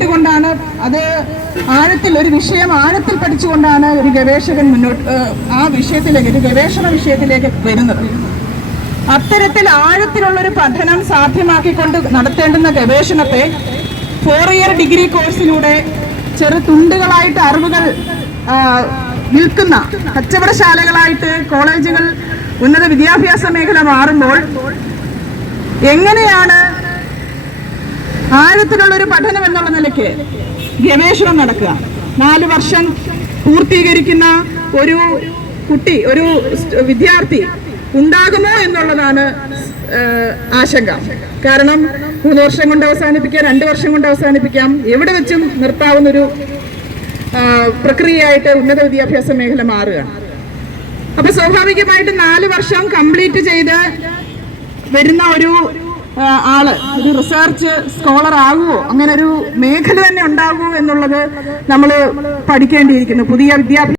നേരിട്ടുകൊണ്ടാണ് അത് ആഴത്തിൽ ഒരു വിഷയം ആഴത്തിൽ പഠിച്ചുകൊണ്ടാണ് ഒരു ഗവേഷകൻ മുന്നോട്ട് ആ വിഷയത്തിലേക്ക് ഒരു ഗവേഷണ വിഷയത്തിലേക്ക് വരുന്നത്. അത്തരത്തിൽ ആഴത്തിലുള്ള ഒരു പഠനം സാധ്യമാക്കിക്കൊണ്ട് നടത്തേണ്ടുന്ന ഗവേഷണത്തെ ഫോർ ഇയർ ഡിഗ്രി കോഴ്സിലൂടെ ചെറു തുണ്ടുകളായിട്ട് അറിവുകൾ നിൽക്കുന്ന കച്ചവടശാലകളായിട്ട് കോളേജുകൾ ഉന്നത വിദ്യാഭ്യാസ മേഖല മാറുമ്പോൾ എങ്ങനെയാണ് ആഴത്തിലുള്ള ഒരു പഠനം എന്നുള്ള നിലയ്ക്ക് ഗവേഷണം നടക്കുക. നാല് വർഷം പൂർത്തീകരിക്കുന്ന ഒരു കുട്ടി ഒരു വിദ്യാർത്ഥി ഉണ്ടാകുമോ എന്നുള്ളതാണ് ആശങ്ക. കാരണം മൂന്ന് വർഷം കൊണ്ട് അവസാനിപ്പിക്കാം രണ്ട് വർഷം കൊണ്ട് അവസാനിപ്പിക്കാം. എവിടെ വെച്ചും നിർത്താവുന്നൊരു പ്രക്രിയയായിട്ട് ഉന്നത വിദ്യാഭ്യാസ മേഖല മാറുകയാണ് അപ്പൊ സ്വാഭാവികമായിട്ടും നാല് വർഷം കംപ്ലീറ്റ് ചെയ്ത് വരുന്ന ഒരു ആൾ. ഒരു റിസർച്ച് സ്കോളർ ആകുമോ അങ്ങനെ ഒരു മേഖല തന്നെ ഉണ്ടാകുമോ എന്നുള്ളത് നമ്മൾ പഠിക്കേണ്ടിയിരിക്കുന്നു. പുതിയ വിദ്യാഭ്യാസ